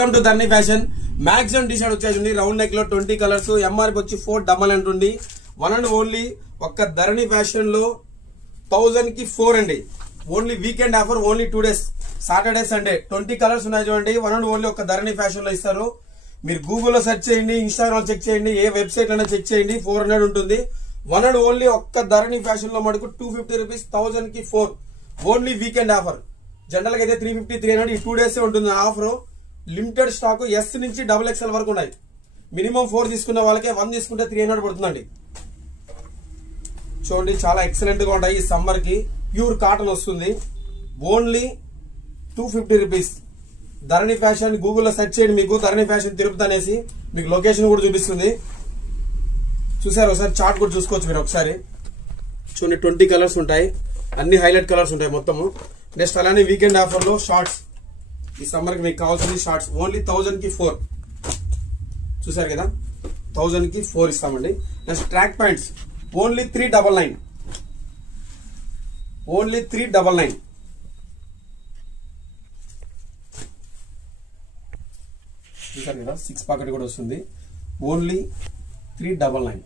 Welcome to Dharani fashion. Maximum T shirt వచ్చేసింది round neck లో 20 colours. MRP వచ్చి 499 ఉంటుంది. వన్ అండ్ ఓన్లీ ఒక్క ధర్ని ఫ్యాషన్ లో 1000 కి 4 అండి. Only weekend offer, only 2 days, Saturday Sunday. 20 colours ఉన్నాయి చూడండి. వన్ అండ్ ఓన్లీ ఒక్క ధర్ని ఫ్యాషన్ లో ఇస్తారు. మీరు గూగుల్లో సెర్చ్ చేయండి, ఇన్స్టాగ్రామ్ చెక్ చేయండి, ఏ వెబ్సైట్ అయినా చెక్ చేయండి. 400 ఉంటుంది. వన్ అండ్ ఓన్లీ ఒక్క ధర్ని ఫ్యాషన్ లో మటుకు 250 రూపీస్, 1000 కి 4. Only weekend offer. జనరల్ గా అయితే 350, 300 ఈ 2 డేస్ ఉంటుంది ఆఫర్. లిమిటెడ్ స్టాక్ ఎస్ నుంచి XXL వరకు ఉన్నాయి. మినిమం 4 తీసుకున్న వాళ్ళకే 1 తీసుకుంటే 300 పడుతుందండి. చూడండి చాలా ఎక్సలెంట్ గా ఉంటాయి. ఈ సమ్మర్ కి ప్యూర్ కాటన్ వస్తుంది. Only 250 rupees. ధరణి ఫ్యాషన్ గూగుల్లో సెర్చ్ చేయండి. మీకు ధరణి ఫ్యాషన్ తిరుపతి అనేసి మీకు లొకేషన్ కూడా చూపిస్తుంది. చూసారు ఒకసారి చార్ట్ కూడా చూసుకోవచ్చు మీరు ఒకసారి. చూడండి 20 కలర్స్ ఉంటాయి. అన్ని హైలైట్ కలర్స్ ఉంటాయి మొత్తము. నెక్స్ట్ అలానే వీకెండ్ ఆఫర్ లో షార్ట్స్. ఈ సమ్మర్ కి మీకు కావాల్సింది షార్ట్స్. ఓన్లీ 1000 కి 4. చూసారు కదా, 1000 కి 4 ఇస్తామండి. Next track pants only 399. Only 399. చూసారు కదా, 6 పాకెట్ కూడా వస్తుంది. ఓన్లీ 399.